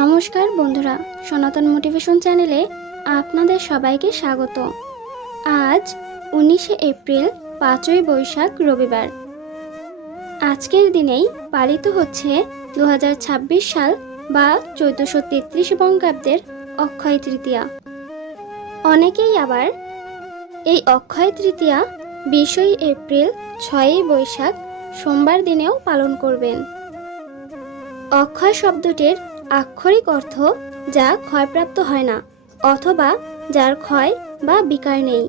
নমস্কার বন্ধুরা, সনাতন মোটিভেশন চ্যানেলে আপনাদের সবাইকে স্বাগত। আজ 19শে এপ্রিল, 5ই বৈশাখ, রবিবার। আজকের দিনেই পালিত হচ্ছে 2026 সাল বা 1433 বঙ্গাব্দের অক্ষয় তৃতীয়া। অনেকেই আবার এই অক্ষয় তৃতীয়া 20 এপ্রিল, 6ই বৈশাখ সোমবার দিনেও পালন করবেন। অক্ষয় শব্দটির আক্ষরিক অর্থ যা ক্ষয়প্রাপ্ত হয় না অথবা যার ক্ষয় বা বিকার নেই।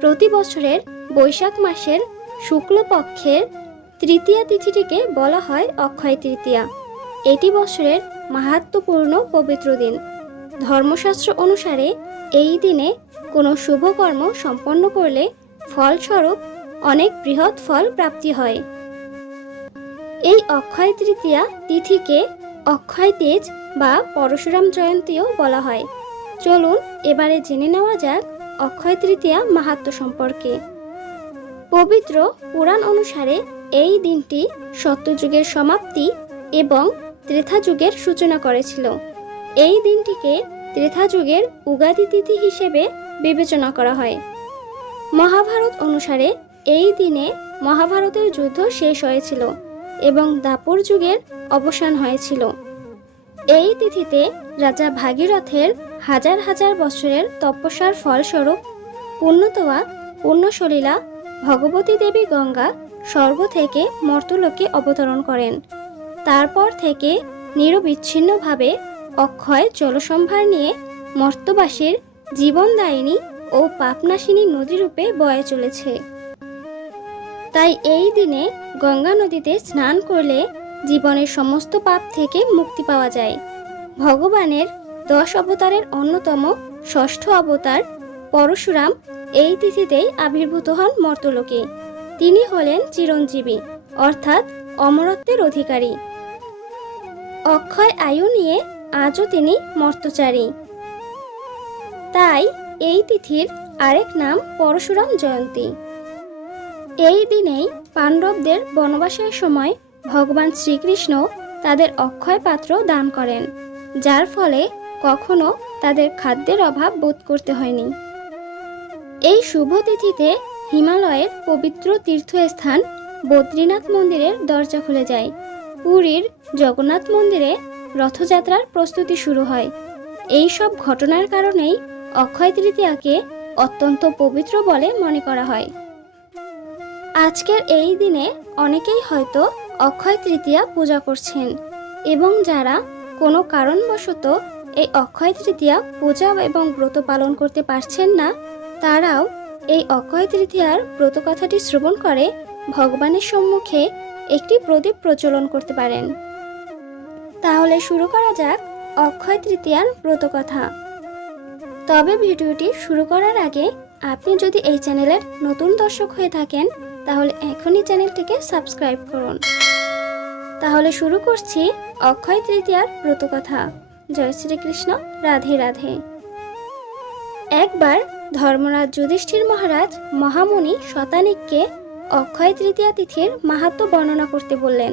প্রতি বছরের বৈশাখ মাসের শুক্লপক্ষের তৃতীয়া তিথিটিকে বলা হয় অক্ষয় তৃতীয়া। এটি বছরের মাহাত্ম্যপূর্ণ পবিত্র দিন। ধর্মশাস্ত্র অনুসারে এই দিনে কোনো শুভকর্ম সম্পন্ন করলে ফলস্বরূপ অনেক বৃহৎ ফল প্রাপ্তি হয়। এই অক্ষয় তৃতীয়া তিথিকে অক্ষয় তেজ বা পরশুরাম জয়ন্তীও বলা হয়। চলুন এবারে জেনে নেওয়া যাক অক্ষয় তৃতীয়া মাহাত্ম্য সম্পর্কে। পবিত্র পুরাণ অনুসারে এই দিনটি সত্যযুগের সমাপ্তি এবং ত্রেতা যুগের সূচনা করেছিল। এই দিনটিকে ত্রেতা যুগের উগাদি তিথি হিসেবে বিবেচনা করা হয়। মহাভারত অনুসারে এই দিনে মহাভারতের যুদ্ধ শেষ হয়েছিল এবং দ্বাপর যুগের অবসান হয়েছিল। এই তিথিতে রাজা ভাগীরথের হাজার হাজার বছরের তপস্যার ফলস্বরূপ পুণ্যতোয়া পুণ্যসলীলা ভগবতী দেবী গঙ্গা স্বর্গ থেকে মর্তলোকে অবতরণ করেন। তারপর থেকে নিরবিচ্ছিন্নভাবে অক্ষয় জলসম্ভার নিয়ে মর্তবাসীর জীবনদায়িনী ও পাপনাশিনী নদীরূপে বয়ে চলেছে। তাই এই দিনে গঙ্গা নদীতে স্নান করলে জীবনের সমস্ত পাপ থেকে মুক্তি পাওয়া যায়। ভগবানের 10 অবতারের অন্যতম ষষ্ঠ অবতার পরশুরাম এই তিথিতেই আবির্ভূত হন মর্তলোকে। তিনি হলেন চিরঞ্জীবী অর্থাৎ অমরত্বের অধিকারী। অক্ষয় আয়ু নিয়ে আজও তিনি মর্তচারী। তাই এই তিথির আরেক নাম পরশুরাম জয়ন্তী। এই দিনেই পাণ্ডবদের বনবাসের সময় ভগবান শ্রীকৃষ্ণ তাদের অক্ষয় পাত্র দান করেন, যার ফলে কখনো তাদের খাদ্যের অভাব বোধ করতে হয়নি। এই শুভ তিথিতে হিমালয়ের পবিত্র তীর্থস্থান বদ্রীনাথ মন্দিরের দরজা খুলে যায়। পুরীর জগন্নাথ মন্দিরে রথযাত্রার প্রস্তুতি শুরু হয়। এই সব ঘটনার কারণেই অক্ষয় তৃতীয়াকে অত্যন্ত পবিত্র বলে মনে করা হয়। আজকের এই দিনে অনেকেই হয়তো অক্ষয় তৃতীয়া পূজা করছেন এবং যারা কোনো কারণবশত এই অক্ষয় তৃতীয়া পূজা এবং ব্রত পালন করতে পারছেন না, তারাও এই অক্ষয় তৃতীয়ার ব্রত কথাটি শ্রবণ করে ভগবানের সম্মুখে একটি প্রদীপ প্রজ্বলন করতে পারেন। তাহলে শুরু করা যাক অক্ষয় তৃতীয়ার ব্রত কথা। তবে ভিডিওটি শুরু করার আগে আপনি যদি এই চ্যানেলের নতুন দর্শক হয়ে থাকেন তাহলে এখনই চ্যানেলটিকে সাবস্ক্রাইব করুন। তাহলে শুরু করছি অক্ষয় তৃতীয়ার ব্রত কথা। জয় শ্রীকৃষ্ণ, রাধে রাধে। একবার ধর্মরাজ যুধিষ্ঠির মহারাজ মহামুনি শতানিককে অক্ষয় তৃতীয়া তিথির মাহাত্ম্য বর্ণনা করতে বললেন।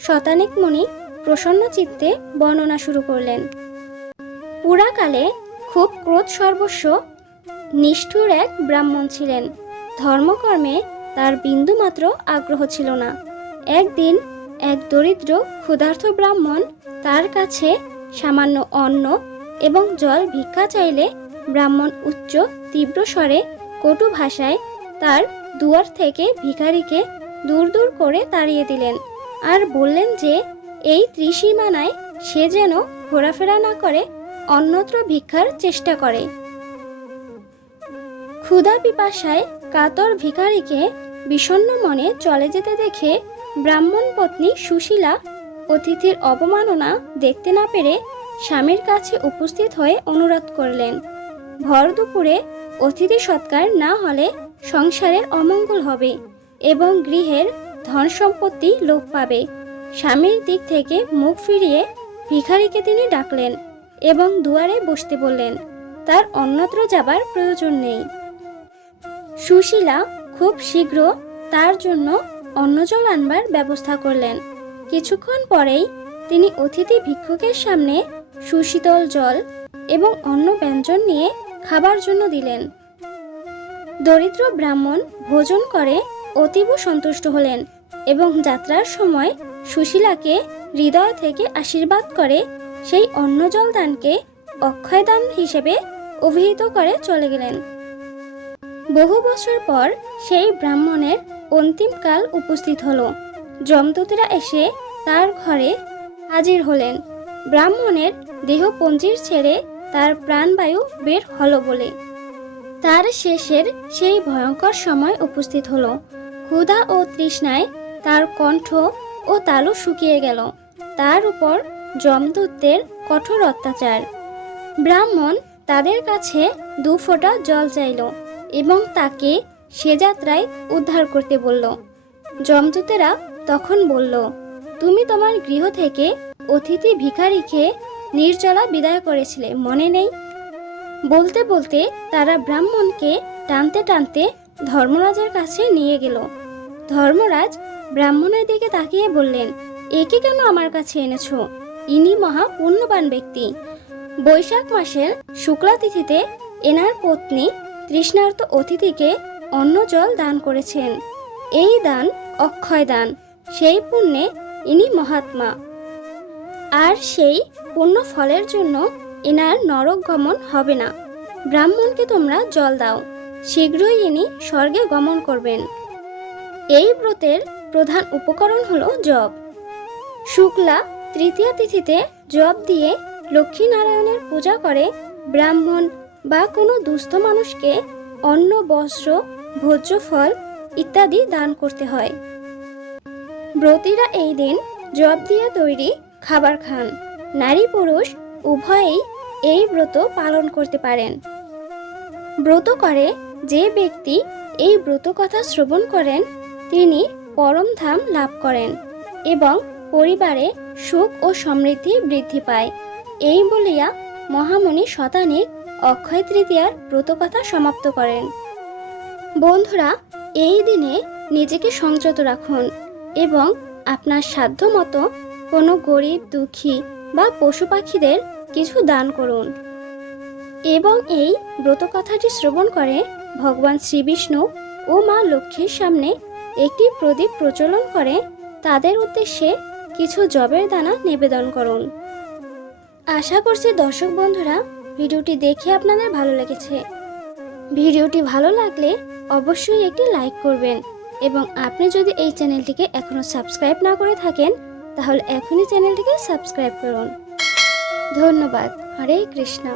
শতানিক মুনি প্রসন্ন চিত্তে বর্ণনা শুরু করলেন। পুরাকালে খুব ক্রোধ সর্বস্ব নিষ্ঠুর এক ব্রাহ্মণ ছিলেন। ধর্মকর্মে তার বিন্দুমাত্র আগ্রহ ছিল না। একদিন এক দরিদ্র ক্ষুধার্ত ব্রাহ্মণ তার কাছে সামান্য অন্ন এবং জল ভিক্ষা চাইলে ব্রাহ্মণ উচ্চ তীব্র স্বরে কটু ভাষায় তার দুয়ার থেকে ভিখারিকে দূর দূর করে তাড়িয়ে দিলেন আর বললেন যে এই ত্রিসীমানায় সে যেন ঘোরাফেরা না করে অন্যত্র ভিক্ষার চেষ্টা করে। ক্ষুধা পিপাসায় কাতর ভিখারিকে বিষণ্ণ মনে চলে যেতে দেখে ব্রাহ্মণ পত্নী সুশীলা অতিথির অবমাননা দেখতে না পেরে স্বামীর কাছে উপস্থিত হয়ে অনুরোধ করলেন, ভর দুপুরে অতিথি সৎকার না হলে সংসারের অমঙ্গল হবে এবং গৃহের ধন সম্পত্তি লোপ পাবে। স্বামীর দিক থেকে মুখ ফিরিয়ে ভিখারিকে তিনি ডাকলেন এবং দুয়ারে বসতে বললেন। তার অন্যত্র যাবার প্রয়োজন নেই। সুশীলা খুব শীঘ্র তার জন্য অন্ন জল আনবার ব্যবস্থা করলেন। কিছুক্ষণ পরেই তিনি অতিথি ভিক্ষুকের সামনে সুশীতল জল এবং অন্য ব্যঞ্জন নিয়ে খাবার জন্য দিলেন। দরিদ্র ব্রাহ্মণ ভোজন করে অতীব সন্তুষ্ট হলেন এবং যাত্রার সময় সুশীলাকে হৃদয় থেকে আশীর্বাদ করে সেই অন্ন জল দানকে অক্ষয় দান হিসেবে অভিহিত করে চলে গেলেন। বহু বছর পর সেই ব্রাহ্মণের অন্তিমকাল উপস্থিত হলো। যমদূতেরা এসে তার ঘরে হাজির হলেন। ব্রাহ্মণের দেহ পঞ্জির ছেড়ে তার প্রাণবায়ু বের হলো বলে। তার শেষের সেই ভয়ঙ্কর সময় উপস্থিত হলো। ক্ষুধা ও তৃষ্ণায় তার কণ্ঠ ও তালু শুকিয়ে গেল। তার উপর যমদূতদের কঠোর অত্যাচার। ব্রাহ্মণ তাদের কাছে 2 ফোঁটা জল চাইল এবং তাকে সে যাত্রায় উদ্ধার করতে বলল। যমদূতেরা তখন বলল, তুমি তোমার গৃহ থেকে অতিথি ভিখারিকে নির্জলা বিদায় করেছিলে, মনে নেই? বলতে বলতে তারা ব্রাহ্মণকে টানতে টানতে ধর্মরাজের কাছে নিয়ে গেল। ধর্মরাজ ব্রাহ্মণের দিকে তাকিয়ে বললেন, একে কেন আমার কাছে এনেছো? ইনি মহা পুণ্যবান ব্যক্তি। বৈশাখ মাসের শুক্লা তিথিতে এনার পত্নী তৃষ্ণার্ত অতিথিকে অন্ন জল দান করেছেন। এই দান অক্ষয় দান। সেই পুণ্যে ইনি মহাত্মা। আর সেই পুণ্য ফলের জন্য এনার নরক গমন হবে না। ব্রাহ্মণকে তোমরা জল দাও, শীঘ্রই ইনি স্বর্গে গমন করবেন। এই ব্রতের প্রধান উপকরণ হলো জপ। শুক্লা তৃতীয়া তিথিতে জপ দিয়ে লক্ষ্মীনারায়ণের পূজা করে ব্রাহ্মণ বা কোনো দুস্থ মানুষকে অন্ন, বস্ত্র, ভোজ্য ফল ইত্যাদি দান করতে হয়। ব্রতীরা এই দিন জপ দিয়ে তৈরি খাবার খান। নারী পুরুষ উভয়েই এই ব্রত পালন করতে পারেন। ব্রত করে যে ব্যক্তি এই ব্রত কথা শ্রবণ করেন তিনি পরম ধাম লাভ করেন এবং পরিবারে সুখ ও সমৃদ্ধি বৃদ্ধি পায়। এই বলিয়া মহামুনি শতানিক অক্ষয় তৃতীয়ার ব্রতকথা সমাপ্ত করেন। বন্ধুরা, এই দিনে নিজেকে সংযত রাখুন এবং আপনার সাধ্য মতো কোনো গরিব, দুঃখী বা পশু পাখিদের কিছু দান করুন এবং এই ব্রতকথাটি শ্রবণ করে ভগবান শ্রীবিষ্ণু ও মা লক্ষ্মীর সামনে একটি প্রদীপ প্রজ্বলন করে তাদের উদ্দেশ্যে কিছু জবের দানা নিবেদন করুন। আশা করছি দর্শক বন্ধুরা ভিডিওটি দেখে আপনাদের ভালো লেগেছে। ভিডিওটি ভালো লাগলে অবশ্যই একটি লাইক করবেন এবং আপনি যদি এই চ্যানেলটিকে এখনো সাবস্ক্রাইব না করে থাকেন তাহলে এখনই চ্যানেলটিকে সাবস্ক্রাইব করুন। ধন্যবাদ। হরে কৃষ্ণ।